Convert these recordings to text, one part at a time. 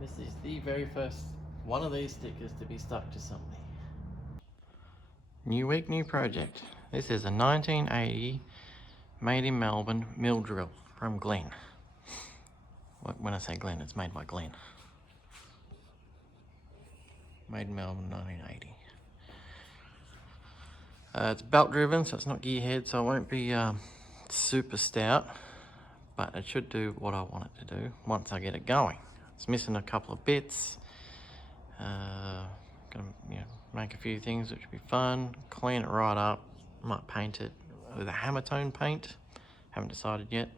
This is the very first one of these stickers to be stuck to something. New week, new project. This is a 1980 made in Melbourne mill drill from Glen. When I say Glen, it's made by Glen. Made in Melbourne, 1980. It's belt driven, so it's not gear head, so it won't be super stout, but it should do what I want it to do once I get it going. It's missing a couple of bits. Gonna make a few things which would be fun. Clean it right up. Might paint it with a hammer tone paint. Haven't decided yet.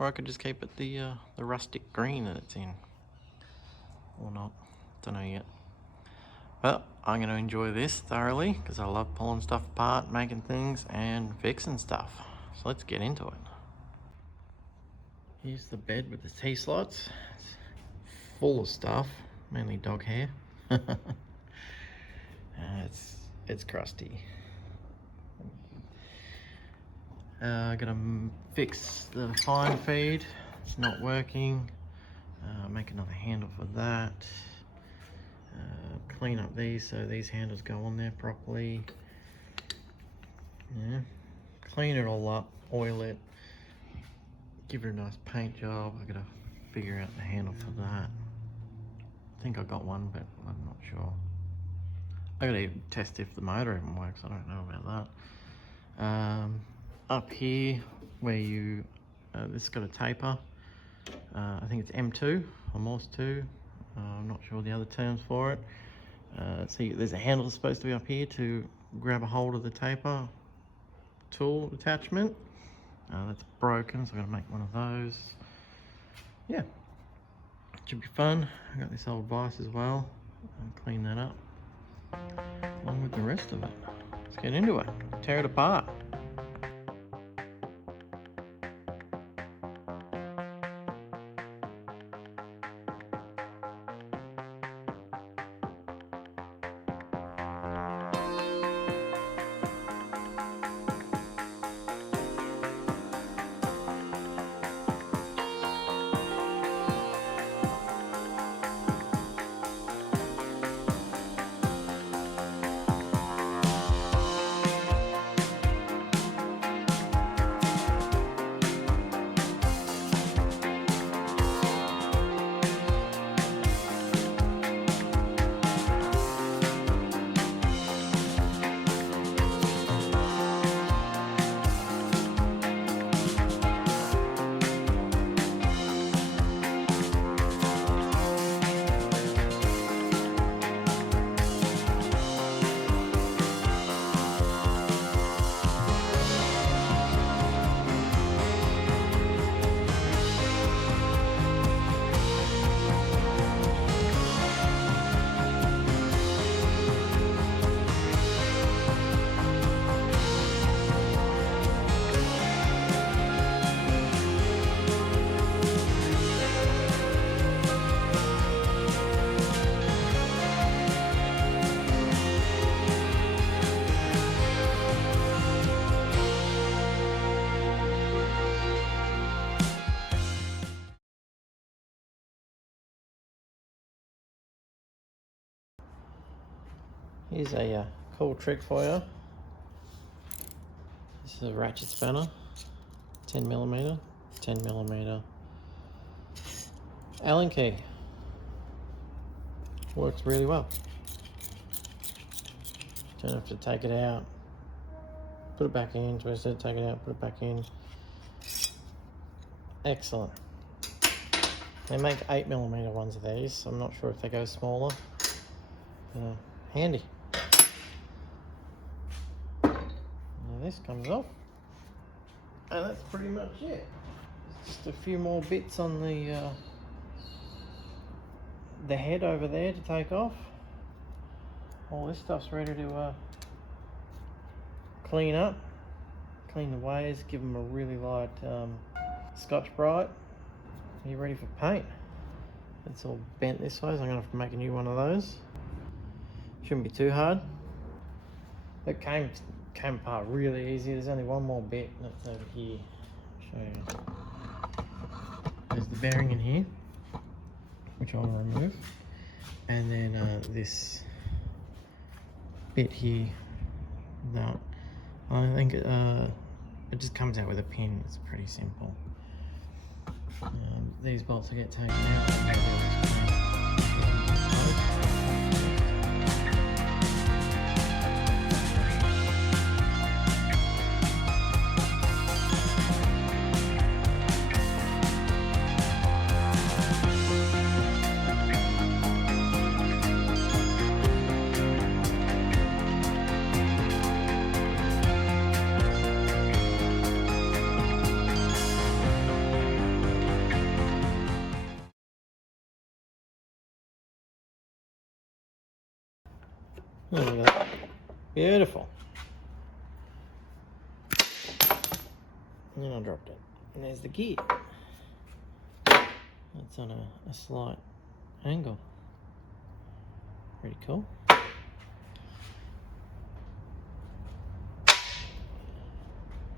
Or I could just keep it the rustic green that it's in, or not. Don't know yet. But I'm going to enjoy this thoroughly because I love pulling stuff apart, making things, and fixing stuff. So let's get into it. Here's the bed with the T-slots. It's full of stuff, mainly dog hair. It's crusty. Gotta fix the fine feed. It's not working. Make another handle for that. Clean up these so these handles go on there properly. Yeah. Clean it all up, oil it, give it a nice paint job. I gotta figure out the handle for that. I think I got one, but I'm not sure. I gotta even test if the motor even works. I don't know about that. Up here, where you, this has got a taper. I think it's M2 or Morse 2. I'm not sure the other terms for it. See, there's a handle that's supposed to be up here to grab a hold of the taper tool attachment. That's broken, so I'm gonna make one of those. Yeah, it should be fun. I got this old vise as well. I'll clean that up along with the rest of it. Let's get into it. Tear it apart. Here's a cool trick for you. This is a ratchet spanner, 10mm, 10mm Allen key. Works really well. Don't have to take it out, put it back in, twist it, take it out, put it back in. Excellent. They make 8mm ones of these. I'm not sure if they go smaller. Handy. Now this comes off, and that's pretty much it. Just a few more bits on the head over there to take off. All this stuff's ready to clean up, clean the ways, give them a really light Scotch-Brite. You're ready for paint. It's all bent this way, so I'm gonna have to make a new one of those. Shouldn't be too hard. It came apart really easy. There's only one more bit that's over here. I'll show you. There's the bearing in here. which I'll remove, and then this bit here, that I think it just comes out with a pin. It's pretty simple. These bolts will get taken out. Look at that. Beautiful. And then I dropped it. And there's the gear. It's on a slight angle. Pretty cool.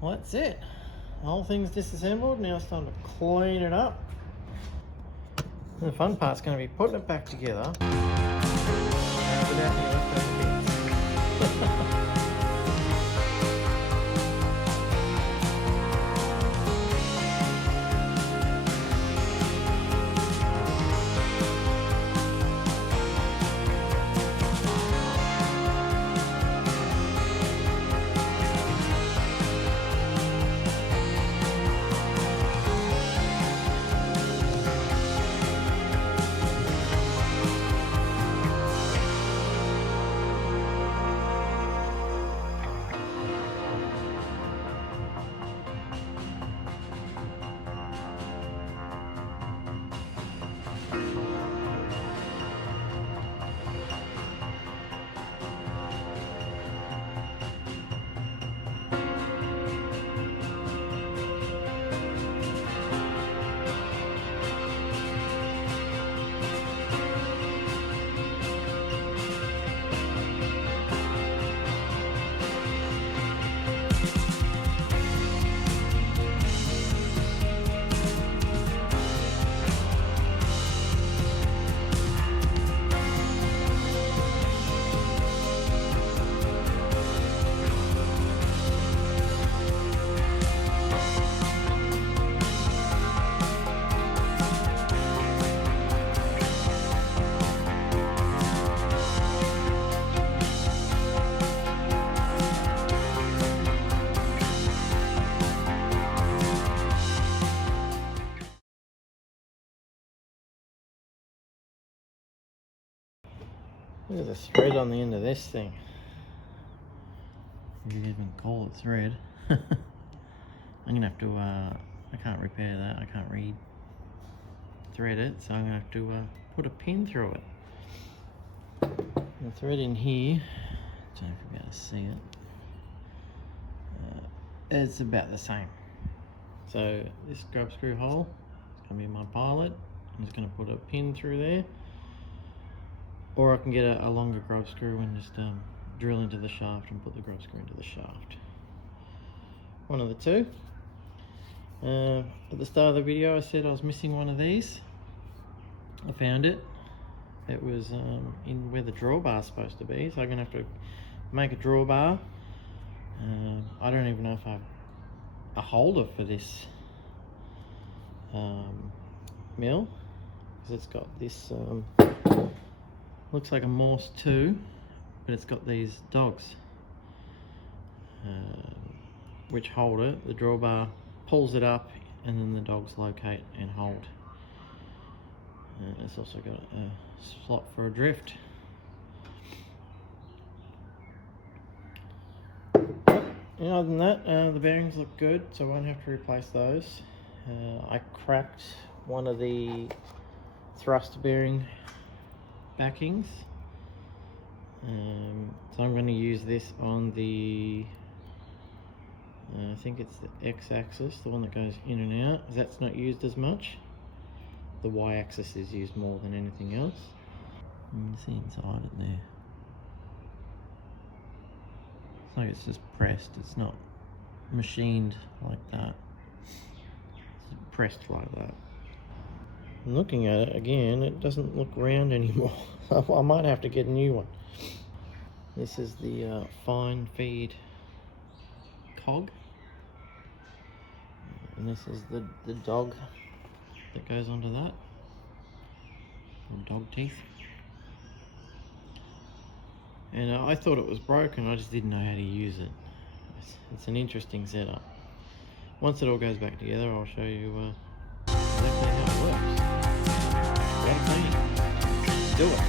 Well, that's it. The whole thing's disassembled. Now it's time to clean it up. And the fun part's going to be putting it back together without any leftover bits. Look at the thread on the end of this thing. You could even call it thread. I'm gonna have to, I can't repair that, I can't thread it, so I'm gonna have to put a pin through it. The thread in here, I don't know if you'll be able to see it, it's about the same. So this grub screw hole is gonna be my pilot. I'm just gonna put a pin through there. Or I can get a longer grub screw and just drill into the shaft and put the grub screw into the shaft. One of the two. At the start of the video I said I was missing one of these. I found it. It was in where the drawbar is supposed to be, so I'm going to have to make a drawbar. I don't even know if I have a holder for this mill, because it's got this looks like a Morse 2, but it's got these dogs which hold it. The drawbar pulls it up and then the dogs locate and hold. It's also got a slot for a drift. And other than that, the bearings look good, so I won't have to replace those. I cracked one of the thrust bearing backings, so I'm going to use this on the I think it's the x-axis, the one that goes in and out. That's not used as much. The y-axis is used more than anything else. You can see inside it there. It's like it's just pressed, it's not machined like that. It's pressed like that. Looking at it again, it doesn't look round anymore. I might have to get a new one. This is the fine feed cog, and this is the dog that goes onto that, or dog teeth. And I thought it was broken, I just didn't know how to use it. It's an interesting setup. Once it all goes back together, I'll show you exactly how it works. What a pain. Let's do it.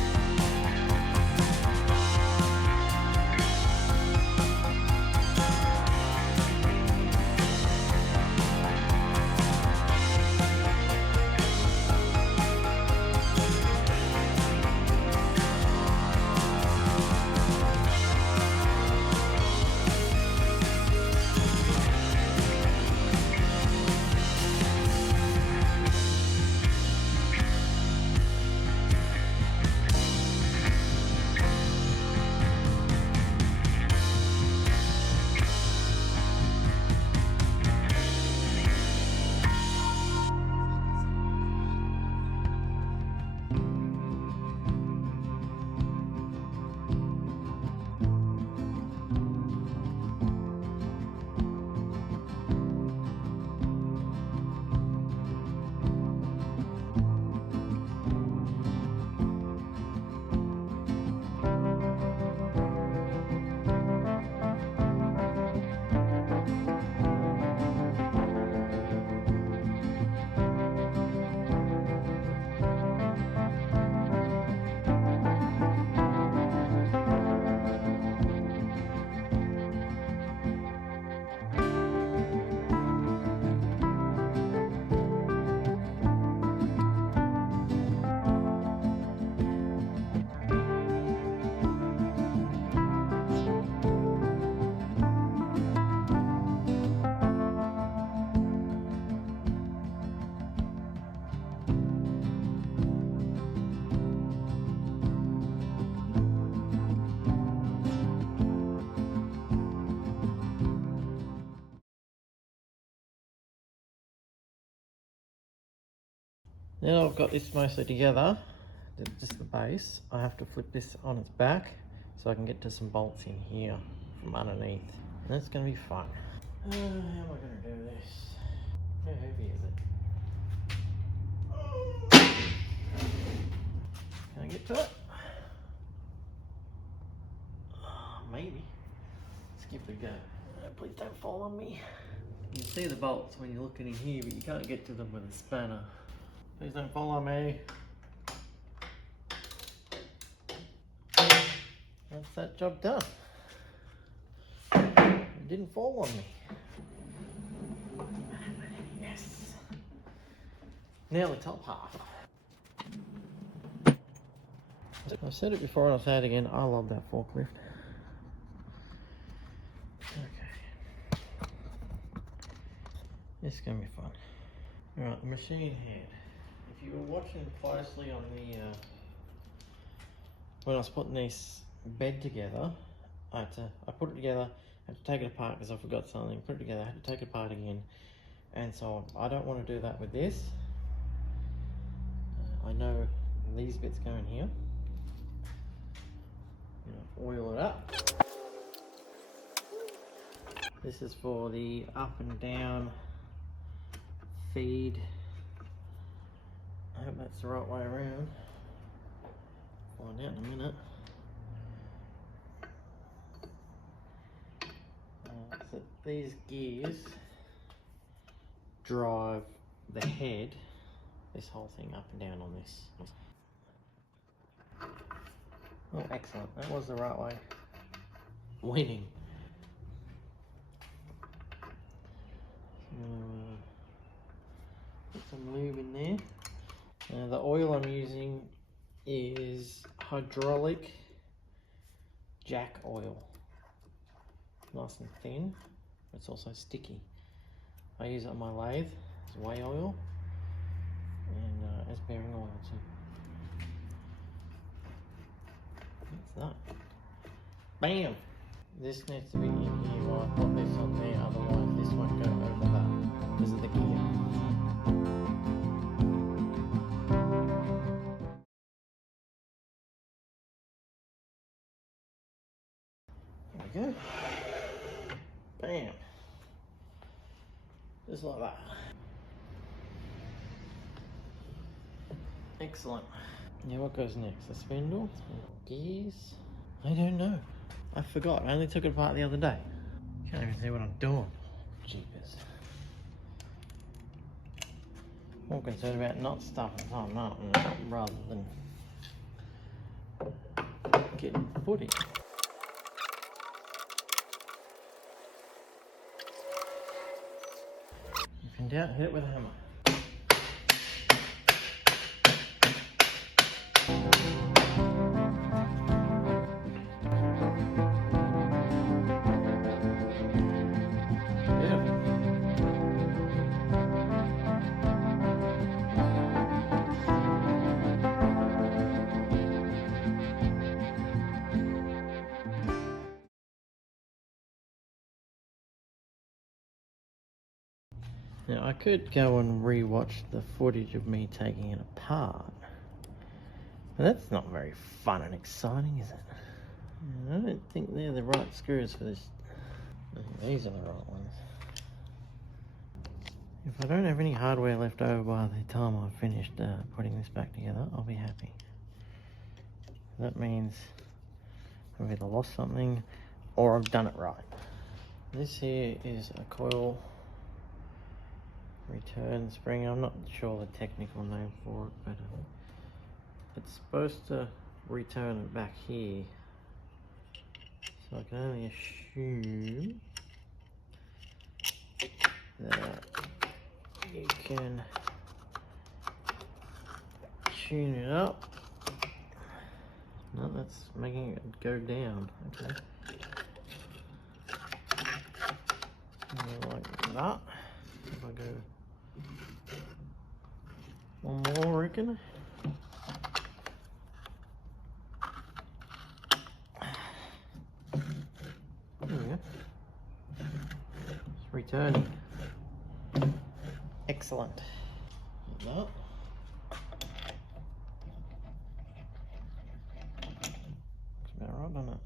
Now I've got this mostly together, just the base, I have to flip this on its back so I can get to some bolts in here from underneath. And that's going to be fun. How am I going to do this? How heavy is it? Can I get to it? Maybe. Let's give it a go. Please don't fall on me. You can see the bolts when you're looking in here, but you can't get to them with a spanner. Please don't fall on me. That's that job done. It didn't fall on me. Yes. Now the top half. I've said it before and I'll say it again, I love that forklift. Okay. This is going to be fun. Alright, the machine head. If you were watching closely on the, when I was putting this bed together, I put it together, I had to take it apart because I forgot something, put it together, I had to take it apart again, and so I don't want to do that with this. I know these bits go in here. Oil it up. This is for the up and down feed. I hope that's the right way around. Find out in a minute. So these gears drive the head, this whole thing up and down on this. Oh, excellent. That was the right way. Winning. Put some lube in there. The oil I'm using is hydraulic jack oil. Nice and thin, but it's also sticky. I use it on my lathe as whey oil and as bearing oil too. That's that. Bam! This needs to be in here while I put this on there, otherwise this won't go over that because of the gear. There we go. Bam. Just like that. Excellent. Now what goes next? The spindle? Gears? I don't know. I forgot. I only took it apart the other day. Can't even see what I'm doing. Jeepers. More concerned about not stuffing something up rather than getting footy. If in doubt, hit it with a hammer. Now I could go and re-watch the footage of me taking it apart, but that's not very fun and exciting, is it? I don't think they're the right screws for this. I think these are the right ones. If I don't have any hardware left over by the time I've finished putting this back together, I'll be happy. That means I've either lost something or I've done it right. This here is a coil return spring. I'm not sure the technical name for it, but it's supposed to return it back here. So I can only assume that you can tune it up. No, that's making it go down. Okay. Like that. If I go one more, I reckon. There we go. It's returning. Excellent. Like that. Looks about right, doesn't it?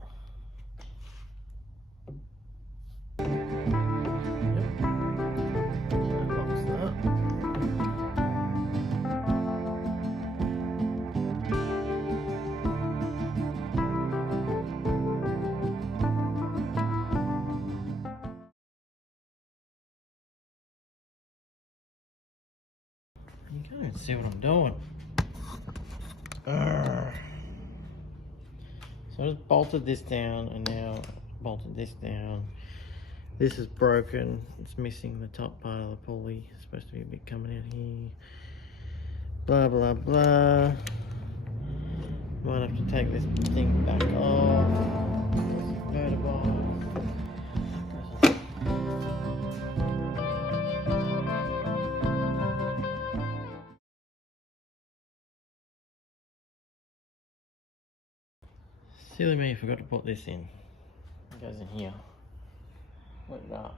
You can't see what I'm doing. So I just bolted this down and now bolted this down. This is broken. It's missing the top part of the pulley. It's supposed to be a bit coming out here. Blah, blah, blah. Might have to take this thing back off. Vertebra. Silly me, forgot to put this in. It goes in here. Like that.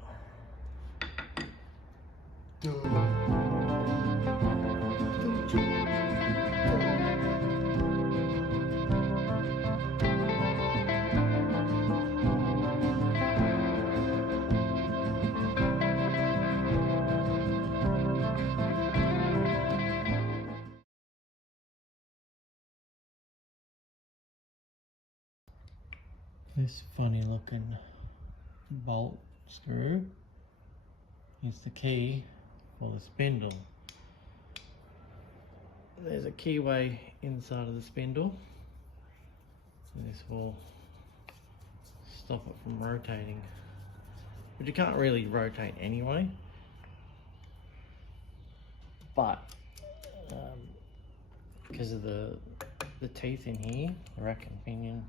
This funny looking bolt screw is the key for the spindle. There's a keyway inside of the spindle, so this will stop it from rotating, but you can't really rotate anyway. But because of the teeth in here, the rack and pinion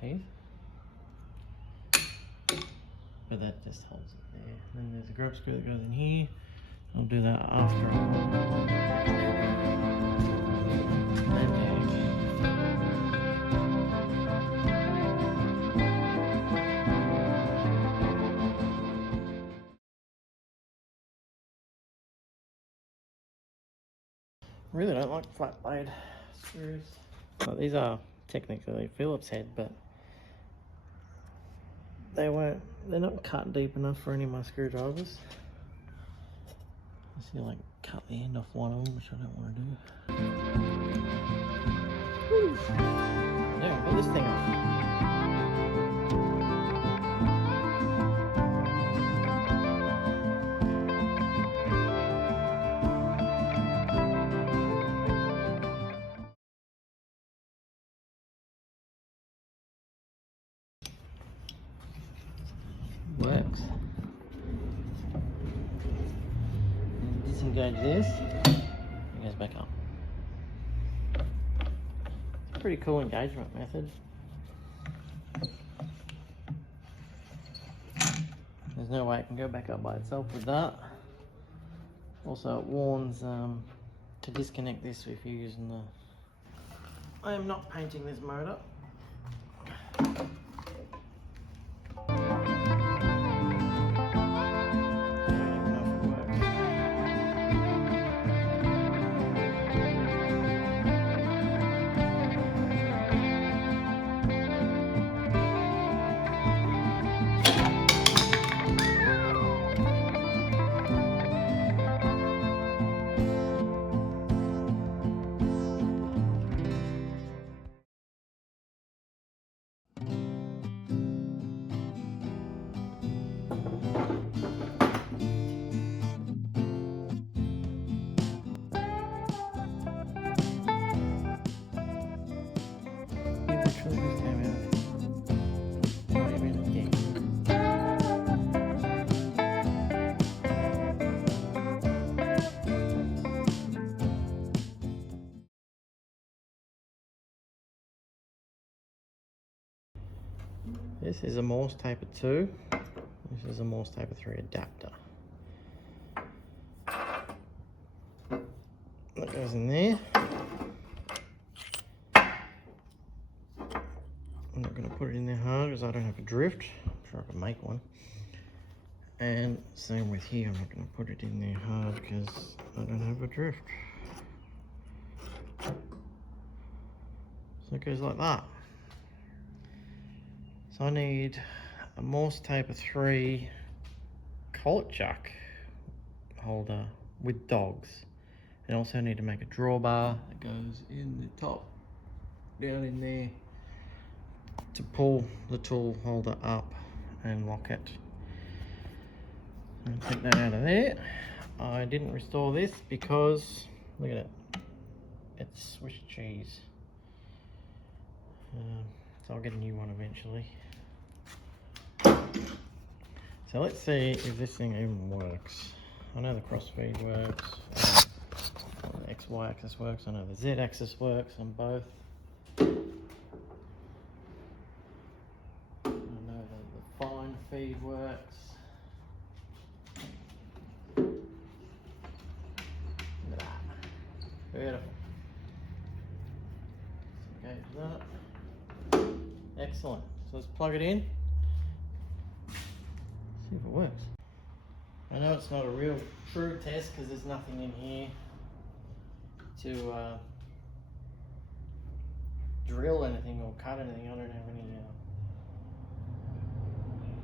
teeth, but that just holds it there. Then there's a grub screw that goes in here. I'll do that after. Really don't like flat blade screws. Well, these are technically Phillips head, but they're not cut deep enough for any of my screwdrivers. I see like cut the end off one of them, which I don't want to do. Yeah, I'll put this thing off. Works. And disengage this, it goes back up. It's a pretty cool engagement method. There's no way it can go back up by itself with that. Also, it warns to disconnect this if you're using the... I am not painting this motor. This is a Morse Taper 2. This is a Morse Taper 3 adapter. That goes in there. I'm not going to put it in there hard because I don't have a drift. I'm sure I can make one. And same with here, I'm not going to put it in there hard because I don't have a drift. So it goes like that. So I need a Morse Taper 3 collet chuck holder with dogs. And also I need to make a drawbar that goes in the top, down in there, to pull the tool holder up and lock it. And take that out of there. I didn't restore this because, look at it, it's Swiss cheese. So I'll get a new one eventually. So let's see if this thing even works. I know the crossfeed works, the XY axis works, I know the Z axis works on both. I know that the fine feed works. Look at that. Beautiful. Engage that. Excellent. So let's plug it in. See if it works. I know it's not a real true test because there's nothing in here to drill anything or cut anything. I don't have any.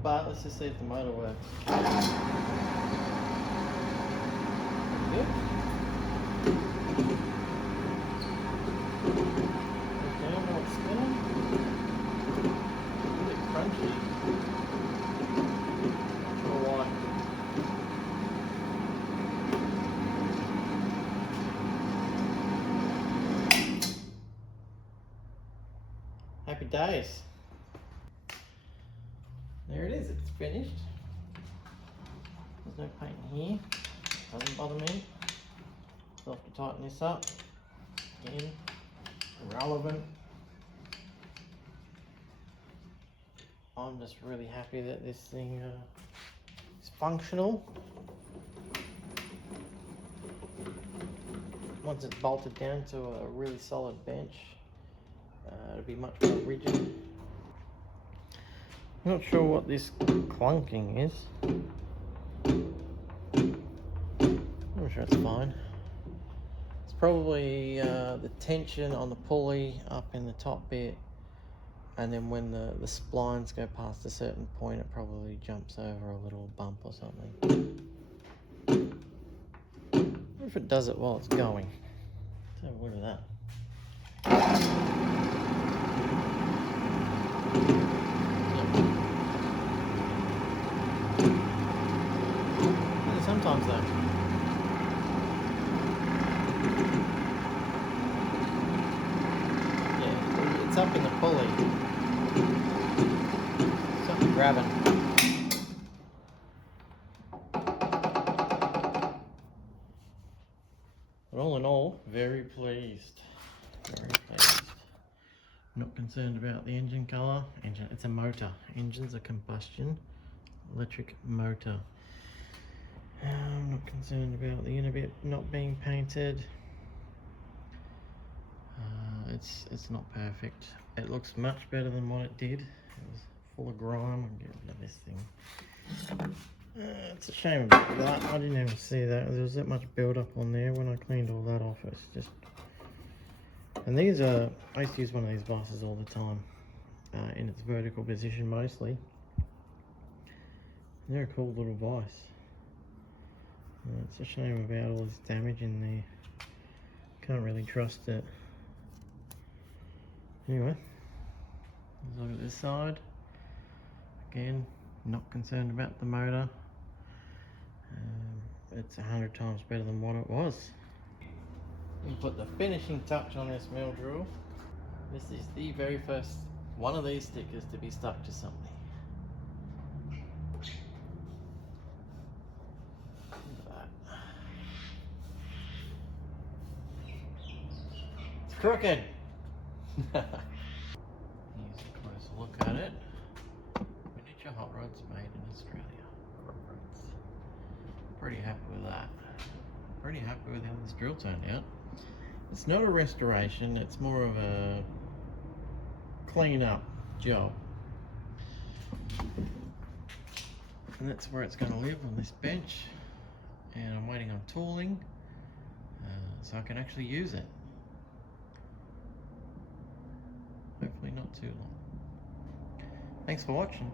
But let's just see if the motor works. Good. Okay, now it's spinning. A bit crunchy. Happy days. There it is, it's finished. There's no paint in here. Doesn't bother me. Still have to tighten this up. Again, irrelevant. I'm just really happy that this thing is functional. Once it's bolted down to a really solid bench, it'll be much more rigid. Not sure what this clunking is. I'm sure it's fine. It's probably the tension on the pulley up in the top bit and then when the splines go past a certain point, it probably jumps over a little bump or something. Or if it does it while it's going. Let's have a look at that. Sometimes though. Yeah, it's up in the pulley. Something grabbing. But all in all, very pleased. Very pleased. Not concerned about the engine colour. It's a motor. Engine's a combustion electric motor. I'm not concerned about the inner bit not being painted. It's not perfect. It looks much better than what it did. It was full of grime. I'll get rid of this thing. It's a shame about that. I didn't even see that. There was that much build up on there. When I cleaned all that off, it's just... And these are... I used to use one of these vices all the time. In its vertical position mostly. They're a cool little vice. It's a shame about all this damage in there. Can't really trust it. Anyway, let's look at this side. Again, not concerned about the motor. It's 100 times better than what it was. We put the finishing touch on this mill drill. This is the very first one of these stickers to be stuck to something. It's crooked. Here's a closer look at it. Miniature hot rods made in Australia. Hot rods. Pretty happy with that. Pretty happy with how this drill turned out. It's not a restoration, it's more of a clean up job. And that's where it's going to live, on this bench. And I'm waiting on tooling so I can actually use it. Hopefully not too long. Thanks for watching.